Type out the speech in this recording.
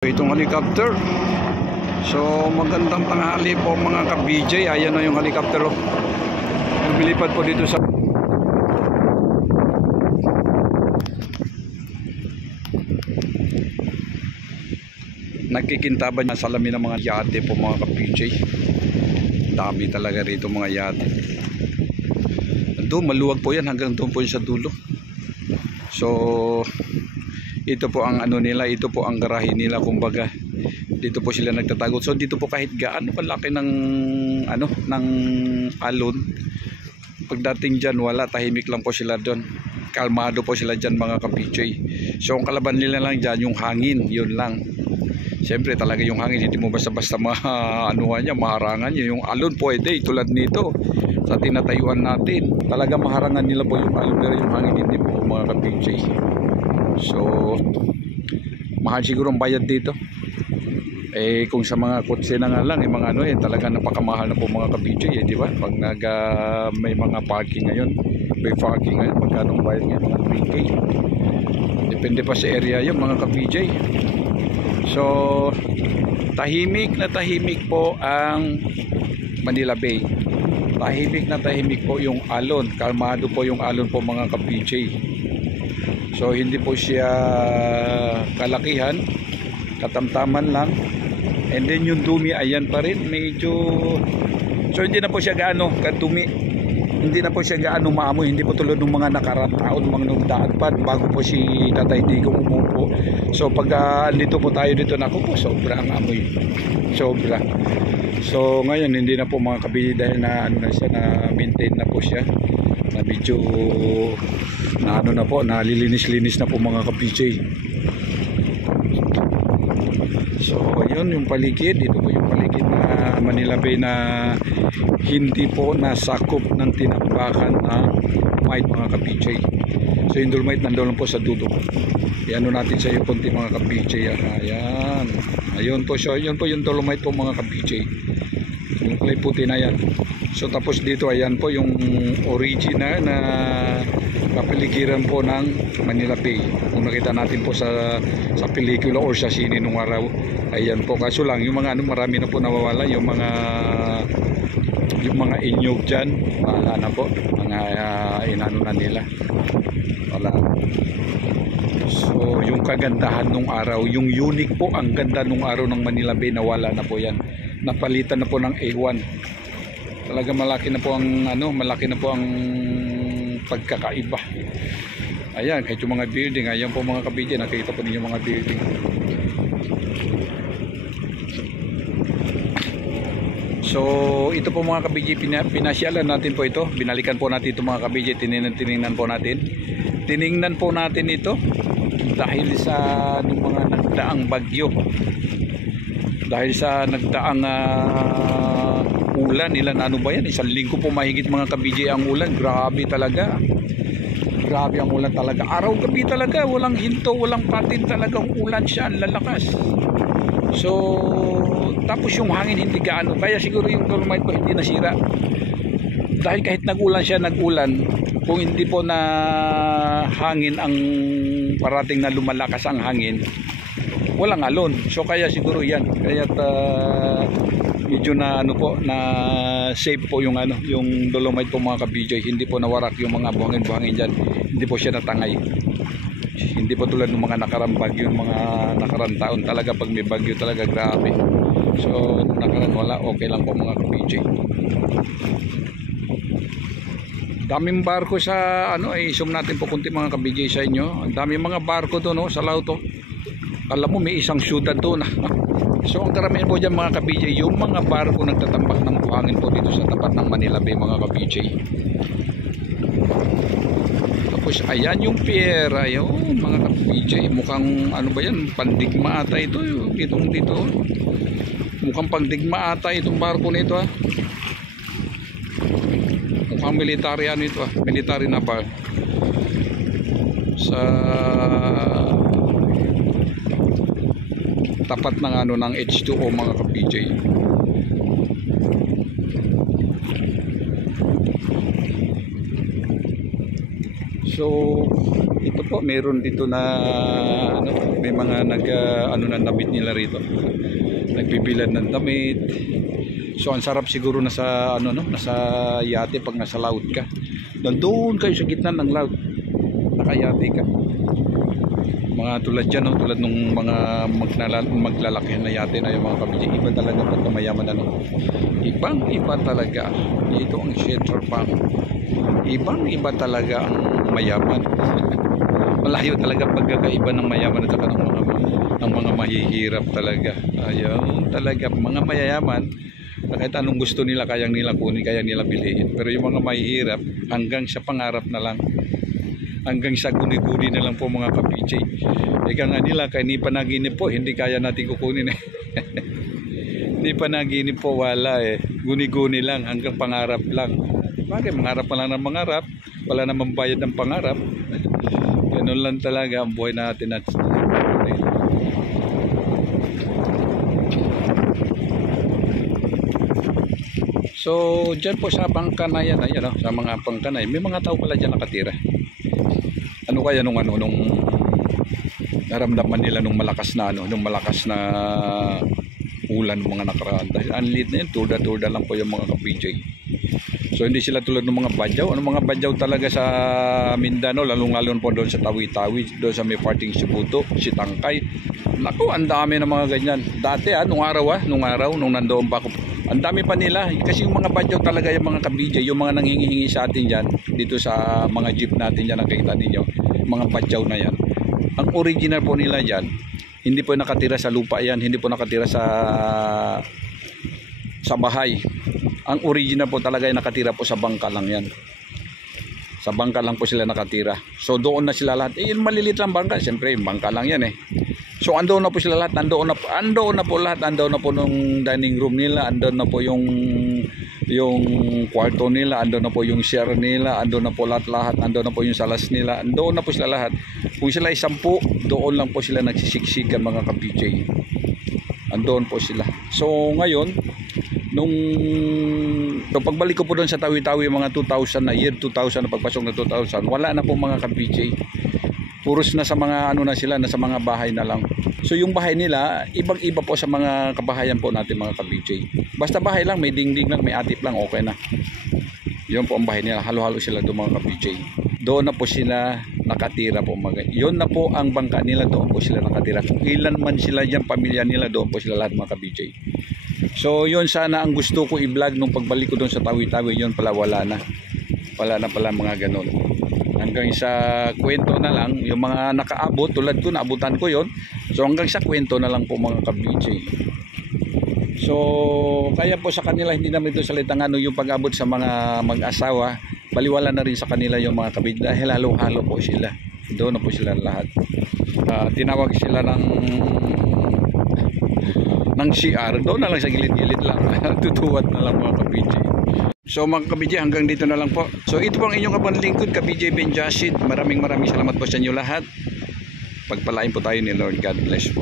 Itong helicopter. So magandang tanghali po mga ka-BJ. Ayan na yung helicopter. Lumilipad po dito sa nagkikintaban niya salamin ng mga yate po mga ka-BJ. Dami talaga rito mga yate. Doon maluwag po yan hanggang doon po yun sa dulo. So ito po ang ano nila, ito po ang garahe nila kumbaga. Dito po sila nagtatago. So dito po kahit gaano kalaki ng ano ng alon, pagdating diyan wala, tahimik lang po sila doon. Kalmado po sila diyan mga ka-BJ. So ang kalaban nila lang diyan yung hangin, yun lang. Siyempre talaga yung hangin, hindi mo basta-basta anuhan niya, maharangan niya. Yung alon pwede, tulad nito sa tinatayuan natin. Talaga maharangan nila po yung alon, pero yung hangin hindi po mga ka-BJ. So mahal siguro ang bayad dito. Kung sa mga kotse na nga lang, mga ano talaga napakamahal na po mga ka-BJ, di ba? Pag may mga parking ngayon, may parking ngayon, magkano bayad ngayon, mga 3K. Depende pa sa area yun mga ka-BJ. So tahimik na tahimik po ang Manila Bay. Tahimik na tahimik po yung alon. Kalmado po yung alon po mga ka-BJ. So hindi po siya kalakihan, katamtaman lang. And then yung dumi ayan pa rin, medyo, so hindi na po siya gaano kadumi, hindi na po siya gaano maamoy, hindi po tulad ng mga nakarang taon, mga nung daan pa bago po si Tatay Digong umupo. So pag dito po tayo dito, naku po, sobra ang amoy, sobra. So ngayon hindi na po mga kabili dahil na ano na siya, na maintain na po siya, na medyo na ano na po, nalilinis-linis na po mga ka-BJ. So yun yung paligid, dito po yung paligid na Manila Bay na hindi po nasakop ng tinakbakan na dolomite mga ka-BJ. So yung dolomite nandoon po sa dulo. Iano natin sa iyo konti mga ka-BJ. Ayan, ayun po siya, yun po yung dolomite po mga ka-BJ. Yung kulay puti na yan. So tapos dito ayan po yung original na kapaligiran po ng Manila Bay. Kung nakita natin po sa pelikula or sa sine nung araw, ayan po. Kaso lang yung mga ano, marami na po nawawala, yung mga inyog dyan, wala na po, mga inano na nila, wala. So yung kagandahan nung araw, yung unique po, ang ganda nung araw ng Manila Bay, nawala na po yan. Napalitan na po ng A1. Talaga malaki na po ang ano, malaki na po ang pagkakaiba. Ayan, kahit yung mga building, ayan po mga ka-BJ, nakita po ninyo mga building. So ito po mga ka-BJ, pinasyalan natin po ito, binalikan po natin ito mga ka-BJ, tiningnan po natin ito dahil sa mga nagdaang bagyo, dahil sa nagdaang ulan. Ilan ano ba yan, 1 linggo po mahigit mga ka-BJ ang ulan. Grabe talaga, grabe ang ulan talaga, araw gabi talaga, walang hinto, walang patin, talagang ulan siya, ang lalakas. So tapos yung hangin hindi gaano, kaya siguro yung dolomite po hindi nasira, dahil kahit nagulan siya, kung hindi po na hangin ang parating na lumalakas ang hangin, walang alon. So kaya siguro yan, kaya medyo na ano po, na safe po yung ano, yung dolomite po mga ka-BJ. Hindi po nawarak yung mga buhangin-buhangin diyan. Hindi po siya natangay. Hindi po tulad ng mga nakarang bagyo, yung mga nakarang taon. Talaga pag may bagyo talaga grabe. So nakarang wala, okay lang po mga ka-BJ. Daming barko sa ano, zoom natin po kunti mga ka-BJ sa inyo. Ang daming mga barko doon, no, sa Lauto. Alam mo may isang syudad doon. So ang karamihan po dyan mga ka-BJ, yung mga barko nagtatambak ng buhangin po dito sa tapat ng Manila Bay mga ka-BJ. Tapos ayan yung pier, ayun mga ka-BJ, mukhang ano ba yan, pandigma ata ito, dito. Mukhang pandigma ata itong barko nito ha. Mukhang military ano ito ha, military na ba sa tapat ng ano ng H2O mga ka-BJ. So ito po, meron dito na ano, may mga ano na damit nila rito. Nagbibilad ng damit. So ang sarap siguro nasa ano no, nasa yate pag nasa laut ka. Nandoon kayo sa gitna ng laut. Nakayate ka. Mga tulad dyan, no? Tulad nung mga maglalaki na yate na yung mga kabidyo. Iba talaga pag mayaman ano. Ibang iba talaga. Ito ang Central Bank. Ibang iba talaga ang mayaman. Malayo talaga pagkakaiba ng mayaman at saka ng mga mahihirap talaga. Ayun talaga, mga mayayaman, kahit anong gusto nila, kayang nila kunin, kaya nila bilhin. Pero yung mga mahihirap, hanggang sa pangarap na lang. Hanggang sa guni-guni na lang po mga ka-PJ. Ika nga nila, kaya ni panaginip po, hindi kaya natin kukunin eh. Hindi panaginip po, wala eh. Guni-guni lang, hanggang pangarap lang. Bakit? Mangarap pa lang ng mangarap, wala namang bayad ng pangarap. Ganun lang talaga ang buhay natin at so dyan po sa bangka na yan, ayan, no? Sa mga bangka na yan, may mga tao pala dyan nakatira. Ano kaya nung naramdaman nila nung malakas na ulan ng mga nakaraan, dahil ang liit na yun, turda lang po yung mga ka-PJ. So hindi sila tulad ng mga badyaw. Ano mga badyaw talaga sa Mindanao, lalong-lalo po doon sa Tawi-Tawi, doon sa may parting Sibuto, si Tangkay. Naku, ang dami ng mga ganyan. Dati nung araw nung nandoon pa ako, ang dami pa nila. Kasi yung mga badyaw talaga, yung mga ka-PJ, yung mga nanghihingi sa atin dyan, dito sa mga jeep natin dyan, nakikita ninyo, mga badyaw na yan. Ang original po nila dyan, hindi po nakatira sa lupa yan, hindi po nakatira sa bahay. Ang original po talaga ay nakatira po sa bangka lang yan. Sa bangka lang po sila nakatira. So doon na sila lahat. Eh, malilit lang bangka. Siyempre, bangka lang yan eh. So andoon na po sila lahat. Andoon na po lahat. Andoon na po nung dining room nila. Andoon na po yung kwarto nila. Andoon na po yung share nila. Andoon na po lahat. Andoon na po yung salas nila. Andoon na po sila lahat. Kung sila ay 10, doon lang po sila nagsisiksikan mga ka-PJ. Andoon po sila. So ngayon, nung pagbalik ko po doon sa Tawi-Tawi mga 2000 na year 2000 na pagpasok na 2000, wala na po mga ka-PJ. Puros na sa mga na sila, na sa mga bahay na lang. So yung bahay nila, ibang-iba po sa mga kabahayan po natin mga ka-PJ. Basta bahay lang, may dingding lang, may atip lang, okay na. Yun po ang bahay nila, halo-halo sila doon mga ka-PJ. Doon na po sila nakatira po mga. Yun na po ang bangka nila, doon po sila nakatira. Kung ilan man sila diyan, pamilya nila, doon po sila lahat mga ka-PJ. So yun sana ang gusto ko i-vlog nung pagbalik ko doon sa Tawi-Tawi. Yun pala wala na pala mga ganun. Hanggang sa kwento na lang, yung mga nakaabot tulad ko, naabutan ko yon. So hanggang sa kwento na lang po mga ka-PJ. So kaya po sa kanila hindi naman ito salitang yung pag-abot sa mga mag-asawa, baliwala na rin sa kanila yung mga ka-PJ dahil halo-halo po sila. Doon na po sila lahat. Tinawag sila ng CR, doon na lang sa gilid-gilid lang. Tutuwat na lang mga ka-PJ. So mga ka-PJ, hanggang dito na lang po. So ito po ang inyong kapanlingkod, ka-PJ Benjasid. Maraming salamat po sa inyo lahat. Pagpalain po tayo ni Lord. God bless po.